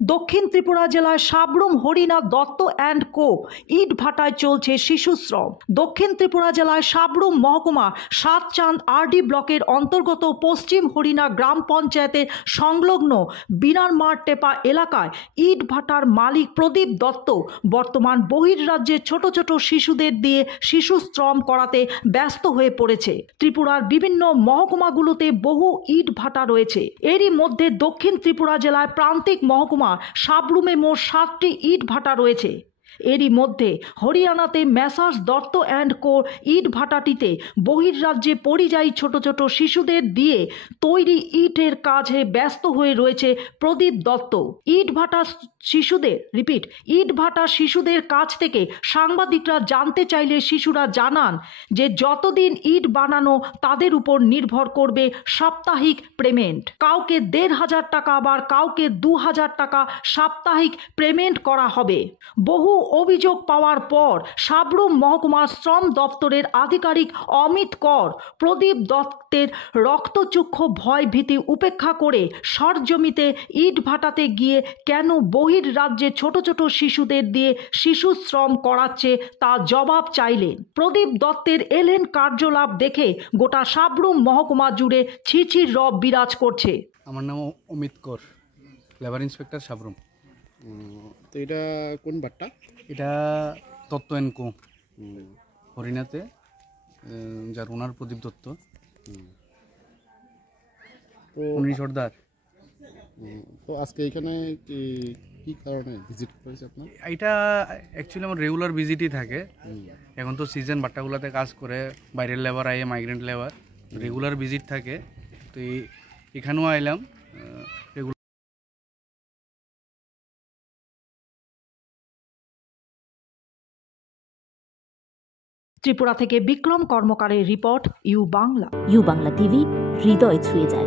দক্ষিণ ত্রিপুরা জেলায় সাবরুম হরিণা দত্ত অ্যান্ড কো ইট ভাটায় চলছে শিশুশ্রম। দক্ষিণ ত্রিপুরা জেলায় সাবরুম মহকুমা সাতচাঁদ আরডি ব্লকের অন্তর্গত পশ্চিম হরিণা গ্রাম পঞ্চায়েতের সংলগ্ন বিনারমার টেপা এলাকায় ইট ভাটার মালিক প্রদীপ দত্ত বর্তমান বহির্রাজ্যে ছোট ছোট শিশুদের দিয়ে শিশুশ্রম করাতে ব্যস্ত হয়ে পড়েছে। ত্রিপুরার বিভিন্ন মহকুমাগুলোতে বহু ইট ভাটা রয়েছে। এরই মধ্যে দক্ষিণ ত্রিপুরা জেলায় প্রান্তিক মহকুমা সাবরুমে মোট 7টি ইট ভাটা রয়েছে। এরই মধ্যে হরিয়ানাতে মেসার্স দত্ত অ্যান্ড কো ইট ভাটাটিতে বহির্রাজ্যে পরিযায়ী ছোট ছোট শিশুদের দিয়ে তৈরি ইটের কাজে ব্যস্ত হয়ে রয়েছে প্রদীপ দত্ত। ইট ভাটা শিশুদের কাছ থেকে সাংবাদিকরা জানতে চাইলে শিশুরা জানান যে যতদিন ইট বানানো তাদের উপর নির্ভর করবে সাপ্তাহিক পেমেন্ট। কাউকে 1,500 টাকা আবার কাউকে 2,000 টাকা সাপ্তাহিক পেমেন্ট করা হবে। বহু অভিযোগ পাওয়ার পর সাবরুম মহকুমার শ্রম দপ্তরের আধিকারিক অমিত কর প্রদীপ দত্তের রক্তচক্ষু ভয় ভীতি উপেক্ষা করে সরজমিতে ইট ভাটাতে গিয়ে কেন বহির্রাজ্যে ছোট ছোট শিশুদের দিয়ে শিশু শ্রম করাচ্ছে তা জবাব চাইলেন। প্রদীপ দত্তের এলেন কার্যলাভ দেখে গোটা সাবরুম মহকুমা জুড়ে ছিছির রব বিরাজ করছে। আমার নাম অমিত কর, লেবার ইন্সপেক্টর সাবরুম। তো এটা কোন বাট্টা? এটা দত্ত অ্যান্ড কো হরিণাতে, যার ওনার প্রদীপ দত্ত, তো উনি সর্দার। তো আজকে এখানে কি কারণে ভিজিট করেছে আপনার? এটা অ্যাকচুয়ালি আমার রেগুলার ভিজিটই থাকে। এখন তো সিজন, বাট্টাগুলোতে কাজ করে বাইরের লেবার আইয়ে, মাইগ্রেন্ট লেবার, রেগুলার ভিজিট থাকে। তো এখানেও আইলাম রেগুলার। ত্রিপুরা থেকে বিক্রম কর্মকারের report, U Bangla. U Bangla TV, হৃদয় ছুঁয়ে যায়।